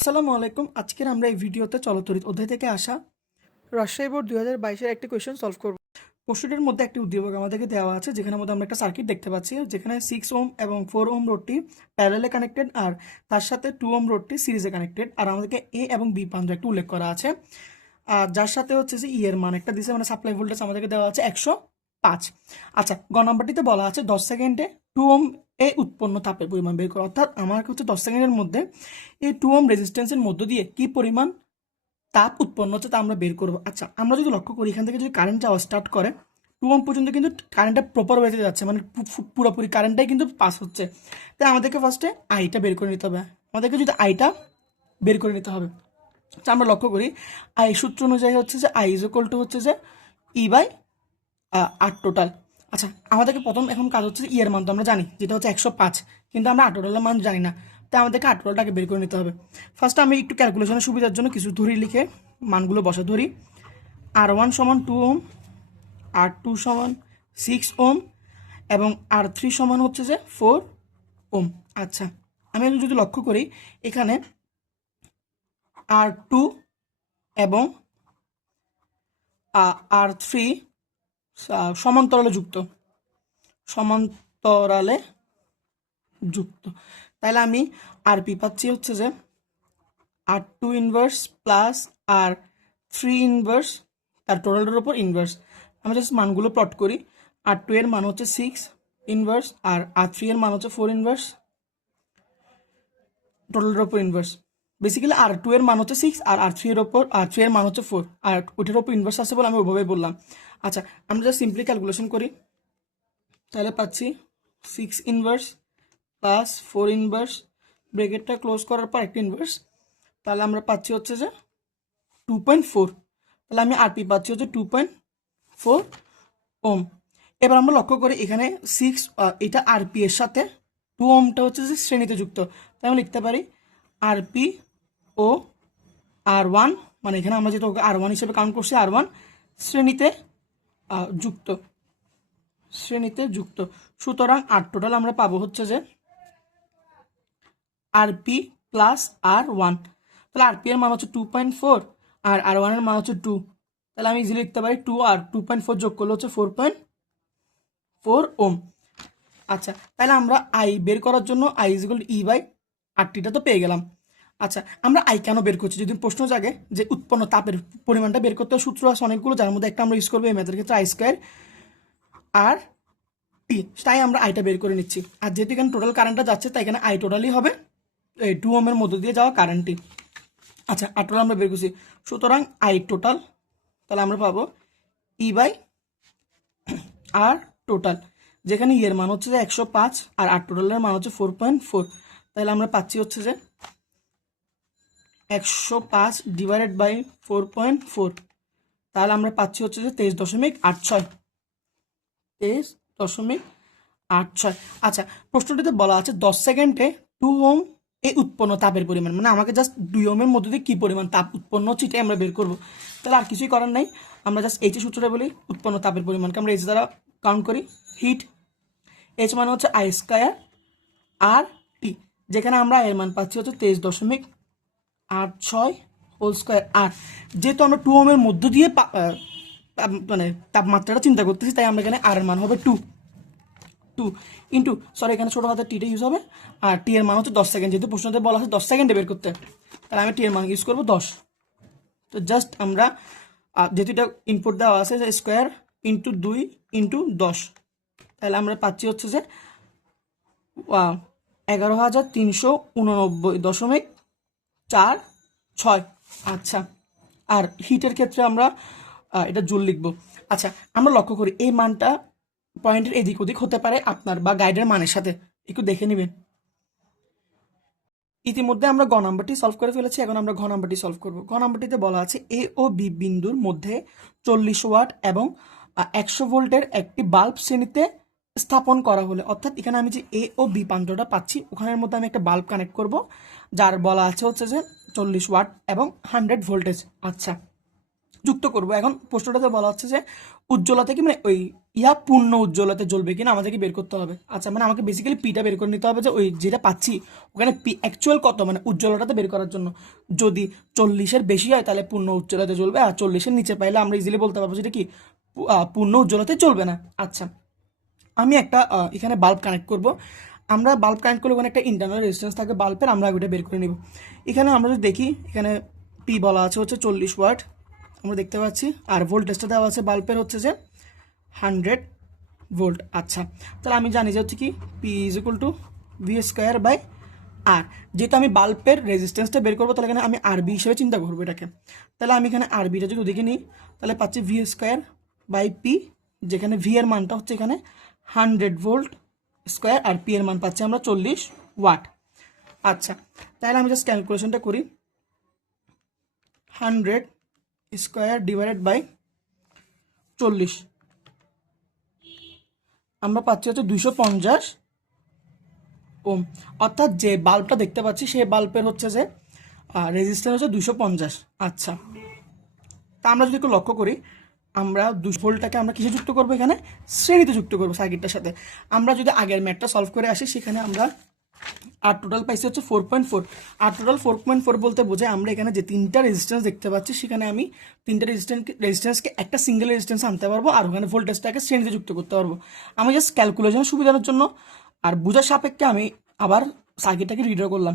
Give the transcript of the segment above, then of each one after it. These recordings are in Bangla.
আসসালামু আলাইকুম। আজকের আমরা এই ভিডিওতে চলতরিত অধ্যায় থেকে আসা রাজশাহী বোর্ড দুই হাজার বাইশের একটি কোয়েশ্চেন সলভ করব। প্রশ্নটির মধ্যে একটি উদ্দীপক আমাদেরকে দেওয়া আছে যেখানে মধ্যে আমরা একটা সার্কিট দেখতে পাচ্ছি, যেখানে সিক্স ওম এবং ফোর ওম রোডটি প্যারালে কানেক্টেড আর তার সাথে টু ওম রোডটি সিরিজে কানেক্টেড আর আমাদেরকে এ এবং বি প্রান্ত একটু উল্লেখ করা আছে। আর যার সাথে হচ্ছে যে ই এর মান একটা দিছে মানে সাপ্লাই ভোল্টেজ আমাদেরকে দেওয়া আছে একশো পাঁচ। আচ্ছা গ নাম্বারটিতে বলা আছে, দশ সেকেন্ডে টু ওম এ উৎপন্ন তাপের পরিমাণ বের করো। অর্থাৎ আমার হচ্ছে দশ সেকেন্ডের মধ্যে এই টু ওম রেজিস্ট্যান্সের মধ্য দিয়ে কি পরিমাণ তাপ উৎপন্ন হচ্ছে তা আমরা বের করব। আচ্ছা আমরা যদি লক্ষ্য করি, এখান থেকে যদি কারেন্ট যাওয়া স্টার্ট করে টু ওম পর্যন্ত কিন্তু কারেন্টটা প্রপার ওয়েতে যাচ্ছে মানে পুরোপুরি কারেন্টটাই কিন্তু পাস হচ্ছে। তাই আমাদেরকে ফার্স্টে আইটা বের করে নিতে হবে। আমাদেরকে যদি আইটা বের করে নিতে হবে আমরা লক্ষ্য করি আই সূত্র অনুযায়ী হচ্ছে যে আই ইজ হচ্ছে যে ই বাই আট টোটাল আচ্ছা আমাদেরকে প্রথম এখন কাজ হচ্ছে ইয়ের মান তো আমরা জানি, যেটা হচ্ছে একশো পাঁচ, কিন্তু আমরা আট টোটালের মান জানি না। তাই আমাদেরকে টোটালটাকে বের করে নিতে হবে। ফার্স্ট আমি একটু ক্যালকুলেশনের সুবিধার জন্য কিছু ধরি, লিখে মানগুলো বসে ধরি। আর ওয়ান সমান টু ওম আর টু সমান সিক্স ওম, এবং আর থ্রি সমান হচ্ছে যে ফোর ওম। আচ্ছা আমি যদি লক্ষ্য করি, এখানে আর টু এবং আর থ্রি সমান্তরালে যুক্ত। সমান্তরালে যুক্ত। তাহলে আমি আর পি পাচ্ছি হচ্ছে যে R two inverse plus R three inverse তার টোটালটার উপর ইনভার্স আমি জাস্ট মানগুলো প্লট করি। আর টু এর মান হচ্ছে সিক্স ইনভার্স আর আর থ্রি এর মান হচ্ছে ফোর ইনভার্স টোটালের ওপর ইনভার্স বেসিক্যালি আর টু এর মান হচ্ছে সিক্স আর আর থ্রি এর ওপর আর থ্রি এর মান হচ্ছে ফোর আর ওইটার ওপর ইনভার্স আছে বলে আমি ওইভাবে বললাম। আচ্ছা আমরা জাস্ট সিম্পলি ক্যালকুলেশন করি। তাহলে পাচ্ছি six inverse plus four inverse ব্রেকেটটা close করার পর একটা ইনভার্স তাহলে আমরা পাচ্ছি হচ্ছে যে টু পয়েন্ট ফোর তাহলে আমি আরপি পাচ্ছি হচ্ছে টু পয়েন্ট ফোর ওম। এবার আমরা লক্ষ্য করি এখানে সিক্স এটা আরপি এর সাথে টু ওমটা হচ্ছে যে শ্রেণীতে যুক্ত। তাই আমি লিখতে পারি আরপি ও আর ওয়ান মানে এখানে আমরা যেটা আর ওয়ান হিসেবে কাউন্ট করছি, আর ওয়ান, শ্রেণীতে যুক্ত। শ্রেণীতে যুক্ত। সুতরাং আর টোটাল আমরা পাবো হচ্ছে যে আরপি প্লাস আর ওয়ান তাহলে আরপি এর মান হচ্ছে টু পয়েন্ট ফোর আর আর ওয়ানের মান হচ্ছে টু তাহলে আমি ইজিলি লিখতে পারি টু আর টু পয়েন্ট ফোর যোগ করলে হচ্ছে ফোর পয়েন্ট ফোর ওম। আচ্ছা তাহলে আমরা আই বের করার জন্য আই ইজিকল ই বাই আটটিটা তো পেয়ে গেলাম। আচ্ছা আমরা আই কেন বের করছি? যদি প্রশ্ন জাগে যে উৎপন্ন তাপের পরিমাণটা বের করতে সূত্র আছে অনেকগুলো, যার মধ্যে একটা আমরা ইউজ করব, এই ম্যাথের ক্ষেত্রে আই স্কোয়ার আর টি তাই আমরা আইটা বের করে নিচ্ছি। আর যেহেতু এখানে টোটাল কারেন্টটা যাচ্ছে, তাই এখানে আই টোটালই হবে, এই টু ওমের মধ্য দিয়ে যাওয়া কারেন্টটি আচ্ছা আর টোটাল আমরা বের করছি। সুতরাং আই টোটাল তাহলে আমরা পাবো ই বাই আর টোটাল যেখানে ইয়ের মান হচ্ছে যে একশো পাঁচ, আর আর টোটালের মান হচ্ছে ফোর পয়েন্ট ফোর তাহলে আমরা পাচ্ছি হচ্ছে যে একশো পাঁচ divided by four point four তাহলে আমরা পাচ্ছি হচ্ছে যে তেইশ দশমিক আট ছয়। তেইশ দশমিক আট ছয়। আচ্ছা প্রশ্নটিতে বলা আছে, দশ সেকেন্ডে টু ওম এই উৎপন্ন তাপের পরিমাণ। মানে আমাকে জাস্ট দুই ওমের মধ্যে দিয়ে কী পরিমাণ তাপ উৎপন্ন হচ্ছে এটাই আমরা বের করব। তাহলে আর কিছুই করার নাই। আমরা জাস্ট এইচ সূত্রটা বলি, উৎপন্ন তাপের পরিমাণকে আমরা এইচ দ্বারা কাউন্ট করি। হিট এইচ মানে হচ্ছে আই স্কয়ার আর টি যেখানে আমরা এর মান পাচ্ছি হচ্ছে তেইশ দশমিক আট ছয় হোল স্কোয়ার আট। যেহেতু আমরা টু ওমের মধ্য দিয়ে মানে তাপমাত্রাটা চিন্তা করতেছি, তাই আমরা এখানে আর এর মান হবে টু টু ইন্টু সরি এখানে ছোটো হাতের টিটা ইউজ হবে, আর টি এর মান হচ্ছে দশ সেকেন্ড যেহেতু প্রশ্নতে বলা আছে দশ সেকেন্ডে বের করতে, তাহলে আমি টি এর মান ইউজ করব দশ। তো জাস্ট আমরা যেহেতু এটা ইনপুট দেওয়া আছে যে স্কোয়ার ইন্টু দুই ইন্টু দশ, তাহলে আমরা পাচ্ছি হচ্ছে যে এগারো হাজার তিনশো উননব্বই দশমিক চার, ছয়। আচ্ছা আর হিটের ক্ষেত্রে আমরা এটা জুল লিখব। আচ্ছা আমরা লক্ষ্য করি, এই মানটা পয়েন্টের এদিক ওদিক হতে পারে আপনার বা গাইডের মানের সাথে। একটু দেখে নেবেন। ইতিমধ্যে আমরা গ নাম্বারটি সলভ করে ফেলেছি, এখন আমরা ঘ নাম্বারটি সলভ করব। ঘ নাম্বারটিতে বলা আছে, এ ও বি বিন্দুর মধ্যে চল্লিশ ওয়াট এবং একশো ভোল্টের একটি বাল্ব শ্রেণীতে স্থাপন করা হলে। অর্থাৎ এখানে আমি যে এ ও বি প্রান্তটা পাচ্ছি, ওখানের মধ্যে আমি একটা বাল্ব কানেক্ট করব, যার বলা আছে হচ্ছে যে চল্লিশ ওয়াট এবং হান্ড্রেড ভোল্টেজ আচ্ছা যুক্ত করব। এখন প্রশ্নটাতে বলা হচ্ছে যে উজ্জ্বলতা কি? মানে ওই ইয়া পূর্ণ উজ্জ্বলতা জ্বলবে কিনা, আমাদেরকে বের করতে হবে। আচ্ছা মানে আমাকে বেসিক্যালি পিটা বের করে নিতে হবে যে ওই যেটা পাচ্ছি, ওখানে পি অ্যাকচুয়াল কত? মানে উজ্জ্বলতাটা বের করার জন্য। যদি চল্লিশের বেশি হয়, তাহলে পূর্ণ উজ্জ্বলতা জ্বলবে, আর চল্লিশের নিচে পাইলে আমরা ইজিলি বলতে পারব যেটা কি পূর্ণ উজ্জ্বলতা চলবে না। আচ্ছা আমি একটা এখানে বাল্ব কানেক্ট করব। আমরা বাল্ব কানেক্ট করলে ওখানে একটা ইন্টারনাল রেজিস্ট্যান্স থাকে বাল্বের আমরা ওইটা বের করে নিব। এখানে আমরা যদি দেখি, এখানে পি বলা আছে হচ্ছে চল্লিশ ওয়াট। আমরা দেখতে পাচ্ছি, আর ভোল্টেজটা দেওয়া আছে বাল্বের হচ্ছে যে হান্ড্রেড ভোল্ট আচ্ছা তাহলে আমি জানি যে হচ্ছে কি P is equal to V square by R যেহেতু আমি বাল্বের রেজিস্ট্যান্সটা বের করব, তাহলে এখানে আমি আরবি হিসেবে চিন্তা করব এটাকে। তাহলে আমি এখানে আরবিটা যদি ওদিকে নিই, তাহলে পাচ্ছি ভি স্কোয়ার বাই পি যেখানে ভি এর মানটা হচ্ছে এখানে হান্ড্রেড ভোল্ট স্কোয়ার আর পি এর মান পাচ্ছি আমরা চল্লিশ ওয়াট। আচ্ছা তাহলে আমি জাস্ট ক্যালকুলেশনটা করি। হান্ড্রেড স্কোয়ার ডিভাইডেড বাই চল্লিশ। আমরা পাচ্ছি হচ্ছে দুইশো পঞ্চাশ ওম। অর্থাৎ যে বাল্বটা দেখতে পাচ্ছি, সেই বাল্বের হচ্ছে যে রেজিস্ট্যান্স হচ্ছে দুইশো পঞ্চাশ। আচ্ছা তা আমরা যদি একটু লক্ষ্য করি আমরা দুশো ভোল্টটাকে আমরা কিসে যুক্ত করব এখানে? শ্রেণীতে যুক্ত করব সার্কিটটার সাথে। আমরা যদি আগের ম্যাটটা সলভ করে আসি, সেখানে আমরা আর টোটাল পাইছি হচ্ছে ফোর পয়েন্ট ফোর আর টোটাল ফোর পয়েন্ট ফোর বলতে বোঝায় আমরা এখানে যে তিনটা রেজিস্ট্যান্স দেখতে পাচ্ছি, সেখানে আমি তিনটা রেজিস্ট্যান্স রেজিস্ট্যান্সকে একটা সিঙ্গেল রেজিস্ট্যান্স আনতে পারব, আর ওখানে ভোল্টেজটাকে শ্রেণীতে যুক্ত করতে পারব। আমি জাস্ট ক্যালকুলেশন সুবিধার জন্য আর বোঝার সাপেক্ষে আমি আবার সার্কিটটাকে রিড্র করলাম।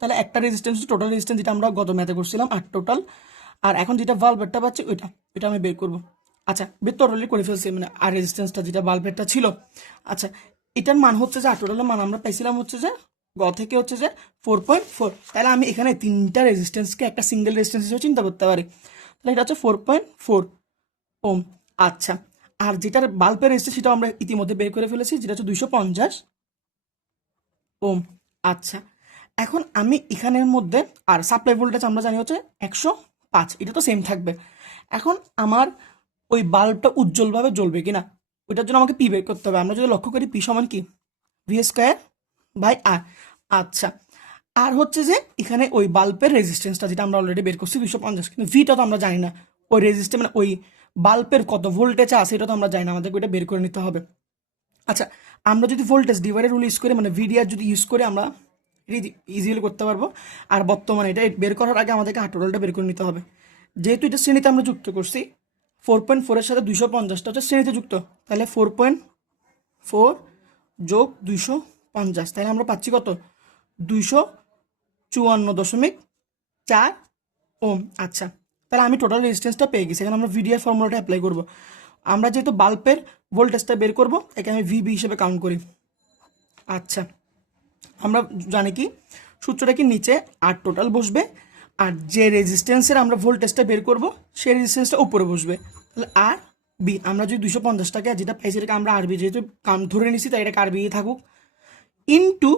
তাহলে একটা রেজিস্ট্যান্স টোটাল রেজিস্ট্যান্স যেটা আমরা গত ম্যাথে করছিলাম আর টোটাল আর এখন যেটা বাল্বেরটা পাচ্ছি ওইটা ওইটা আমি বের করব। আচ্ছা বের তো অলরেডি করে ফেলছি মানে আর রেজিস্ট্যান্সটা যেটা বাল্বেরটা ছিল। আচ্ছা এটার মান হচ্ছে যে টোটালের মান আমরা পাইছিলাম হচ্ছে যে, গ থেকে হচ্ছে যে ফোর পয়েন্ট ফোর তাহলে আমি এখানে তিনটা রেজিস্ট্যান্সকে একটা সিঙ্গেল রেজিস্ট্যান্স হিসেবে চিন্তা করতে পারি। তাহলে এটা হচ্ছে ফোর পয়েন্ট ফোর ওম আচ্ছা আর যেটার বাল্বের রেজিস্ট্যান্স সেটা আমরা ইতিমধ্যে বের করে ফেলেছি, যেটা হচ্ছে দুইশো পঞ্চাশ। ওম আচ্ছা এখন আমি এখানের মধ্যে, আর সাপ্লাই ভোল্টেজ আমরা জানি হচ্ছে একশো। পাঁচ, এটা তো সেম থাকবে। এখন আমার ওই বাল্বটা উজ্জ্বলভাবে জ্বলবে কিনা, ওইটার জন্য আমাকে পি বের করতে হবে। আমরা যদি লক্ষ্য করি পি সমান কি? ভি স্কোয়ার বাই আর আচ্ছা আর হচ্ছে যে এখানে ওই বাল্বের রেজিস্ট্যান্সটা যেটা আমরা অলরেডি বের করছি দুশো পঞ্চাশ, কিন্তু ভিটা তো আমরা জানি না। ওই রেজিস্ট্যান্স মানে ওই বাল্বের কত ভোল্টেজ আছে, এটা তো আমরা জানি না। আমাদেরকে ওইটা বের করে নিতে হবে। আচ্ছা আমরা যদি ভোল্টেজ ডিভাইডার রুল ইউজ করি মানে ভিডিআর যদি ইউজ করে আমরা ইজিলি করতে পারব। আর বর্তমানে এটা বের করার আগে আমাদেরকে হাটোটালটা বের করে নিতে হবে। যেহেতু এটা শ্রেণীতে আমরা যুক্ত করছি ফোর পয়েন্ট ফোরের সাথে দুইশো পঞ্চাশটা হচ্ছে শ্রেণীতে যুক্ত। তাহলে ফোর পয়েন্ট ফোর যোগ দুইশো পঞ্চাশ, তাহলে আমরা পাচ্ছি কত? দুইশো চুয়ান্ন দশমিক চার ওম। আচ্ছা তাহলে আমি টোটাল রেজিস্ট্যান্সটা পেয়ে গেছি। এখানে আমরা ভিডিআর ফর্মুলাটা অ্যাপ্লাই করব। আমরা যেহেতু বাল্বের ভোল্টেজটা বের করব, একে আমি ভিবি হিসেবে কাউন্ট করি। আচ্ছা আমরা জানি কি? সূত্রটা কি? নিচে আর টোটাল বসবে। আর যে রেজিস্ট্যান্সের আমরা ভোল্টেজটা বের করব সেই রেজিস্ট্যান্সটা উপরে বসবে। তাহলে আর বি আমরা যদি দুশো পঞ্চাশ টাকা যেটা পাইছি এটাকে আমরা আরবি যেহেতু কাম ধরে নিছি তাই এটাকে আরবি থাকুক। ইনটু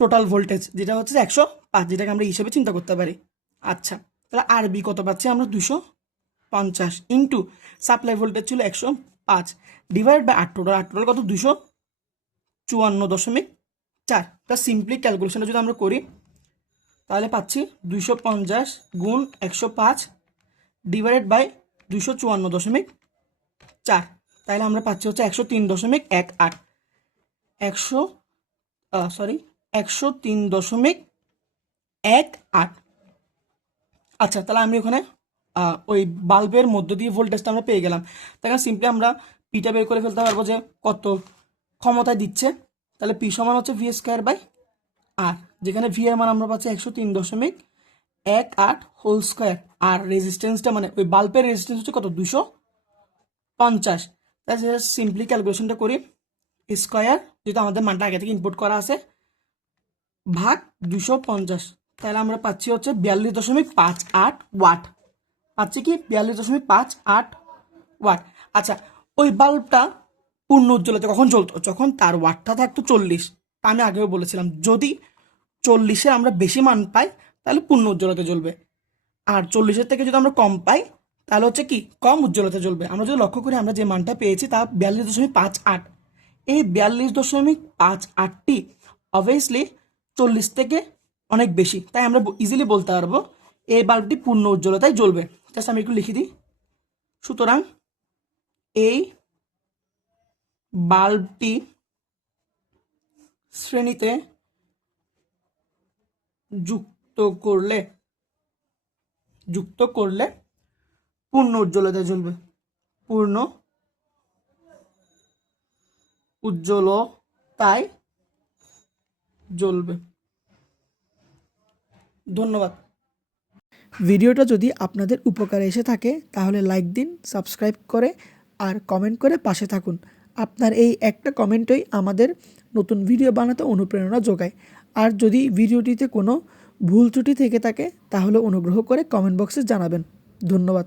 টোটাল ভোল্টেজ যেটা হচ্ছে একশো পাঁচ, যেটাকে আমরা হিসেবে চিন্তা করতে পারি। আচ্ছা তাহলে আরবি কত পাচ্ছি আমরা? দুশো পঞ্চাশ ইন্টু সাপ্লাই ভোল্টেজ ছিল একশো পাঁচ ডিভাইড বাই আট টোটাল আট টোটাল কত? দুশো চুয়ান্ন দশমিক চার। তা সিম্পলি ক্যালকুলেশনটা যদি আমরা করি, তাহলে পাচ্ছি দুইশো পঞ্চাশ গুণ একশো পাঁচ ডিভাইডেড বাই দুইশো চুয়ান্ন দশমিক চার। তাহলে আমরা পাচ্ছি হচ্ছে একশো তিন দশমিক এক আট। একশো সরি একশো তিন দশমিক এক আট। আচ্ছা তাহলে আমি ওখানে ওই বাল্বের মধ্য দিয়ে ভোল্টেজটা আমরা পেয়ে গেলাম। তাহলে সিম্পলি আমরা পিটা বের করে ফেলতে পারব যে কত ক্ষমতায় দিচ্ছে। তাহলে পি সমান হচ্ছে ভি স্কোয়ার বাই আর যেখানে ভি এর মান আমরা পাচ্ছি একশো তিন দশমিক এক আট হোল স্কোয়ার আর রেজিস্ট্যান্সটা মানে ওই বাল্বের রেজিস্ট্যান্স হচ্ছে কত? দুশো পঞ্চাশ। তাহলে সিম্পলি ক্যালকুলেশনটা করি। স্কোয়ার যেহেতু আমাদের মানটা আগে থেকে ইনপুট করা আছে, ভাগ দুশো পঞ্চাশ। তাহলে আমরা পাচ্ছি হচ্ছে বিয়াল্লিশ দশমিক পাঁচ আট ওয়াট। পাচ্ছি কি? বিয়াল্লিশ দশমিক পাঁচ আট ওয়াট। আচ্ছা ওই বাল্বটা পূর্ণ উজ্জ্বলতা কখন চলতো? যখন তার ওয়াটটা থাকতো চল্লিশ। তা আমি আগেও বলেছিলাম, যদি চল্লিশে আমরা বেশি মান পাই, তাহলে পূর্ণ উজ্জ্বলতা জ্বলবে। আর চল্লিশের থেকে যদি আমরা কম পাই, তাহলে হচ্ছে কি, কম উজ্জ্বলতা জ্বলবে। আমরা যদি লক্ষ্য করি, আমরা যে মানটা পেয়েছি, তা বিয়াল্লিশ দশমিক পাঁচ আট। এই বিয়াল্লিশ দশমিক পাঁচ আটটি অবভিয়াসলি চল্লিশ থেকে অনেক বেশি। তাই আমরা ইজিলি বলতে পারব, এই বাল্বটি পূর্ণ উজ্জ্বলতায় জ্বলবে। জাস্ট আমি একটু লিখে দিই। সুতরাং এই বাল্বটি শ্রেণীতে যুক্ত করলে যুক্ত করলে পূর্ণ উজ্জ্বলতা জ্বলবে। পূর্ণ উজ্জ্বলতায় জ্বলবে। ধন্যবাদ। ভিডিওটা যদি আপনাদের উপকারে এসে থাকে, তাহলে লাইক দিন, সাবস্ক্রাইব করে, আর কমেন্ট করে পাশে থাকুন। আপনার এই একটা কমেন্টই আমাদের নতুন ভিডিও বানাতে অনুপ্রেরণা যোগায়। আর যদি ভিডিওটিতে কোনো ভুল ত্রুটি থেকে থাকে, তাহলে অনুগ্রহ করে কমেন্ট বক্সে জানাবেন। ধন্যবাদ।